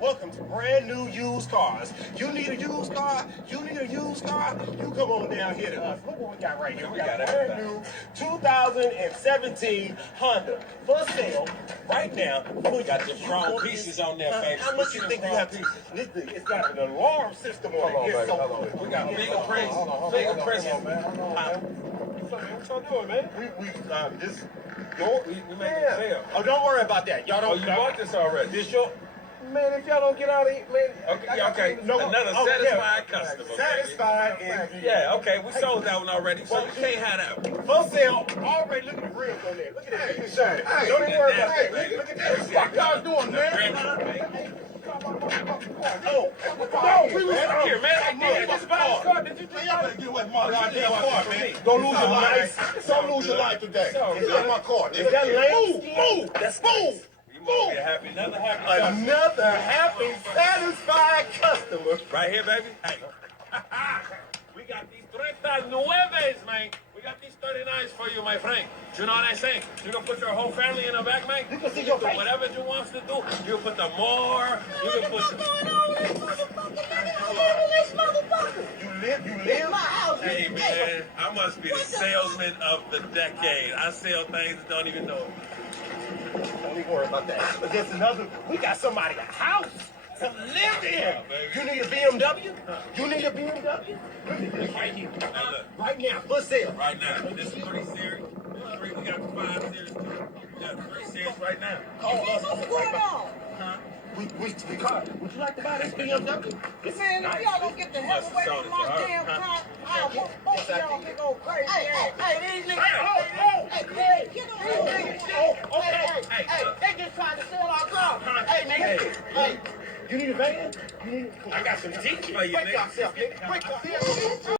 Welcome to brand new used cars. You need a used car? You need a used car? You come on down here to us. Look what we got right here. We got a brand new 2017 Honda for sale right now. We got the strong pieces on there, baby. How much you think you have to? It's got an alarm system on it. It's so good. We got fingerprints. Fingerprints. What y'all doing, man? We made a sale. Oh, don't worry about that. Y'all don't. Oh, you bought this already? This your. Man, if y'all don't get out of here, man. Okay. Another satisfied customer. Satisfied indeed. Yeah, okay. We sold that one already, so you can't have that one. For sale, already. Look at the rims on there. Look at that. Look at that. Don't even worry about that. Look at that. What y'all doing, man? Oh, no, we was here, man. I need this car. Did you get away from my goddamn car, man? Don't lose your life. Don't lose your life today. It's not my car. Is that lame? Move. That's move. Another happy, satisfied customer. Right here, baby. Hey. We got these 39, man. We got these 39s for you, my friend. You know what I'm saying? You can put your whole family in the back, man. You can see your face. Whatever you want to do. You can put the more. You can put You live? My house. Hey, man. I must be the salesman of the decade. I sell things that don't even know it. Don't even worry about that. But there's another. We got somebody a house to live in. You need a BMW? You need a BMW? Right here. Right now, for sale. Right now. This is 3 Series. We got 5 Series too. We got 3 Series right now. What's going on? Huh? We caught it. Would you like to buy this BMW? Man, if y'all don't get the hell away from my damn car, I'll whoop both of y'all big old crazy ass. Hey, these niggas. Hey, get on here. Hey, they just trying to sell our car. Hey, nigga. Hey. You need a van? I got some teeth for you, Break nigga. yourself, nigga. Break yourself.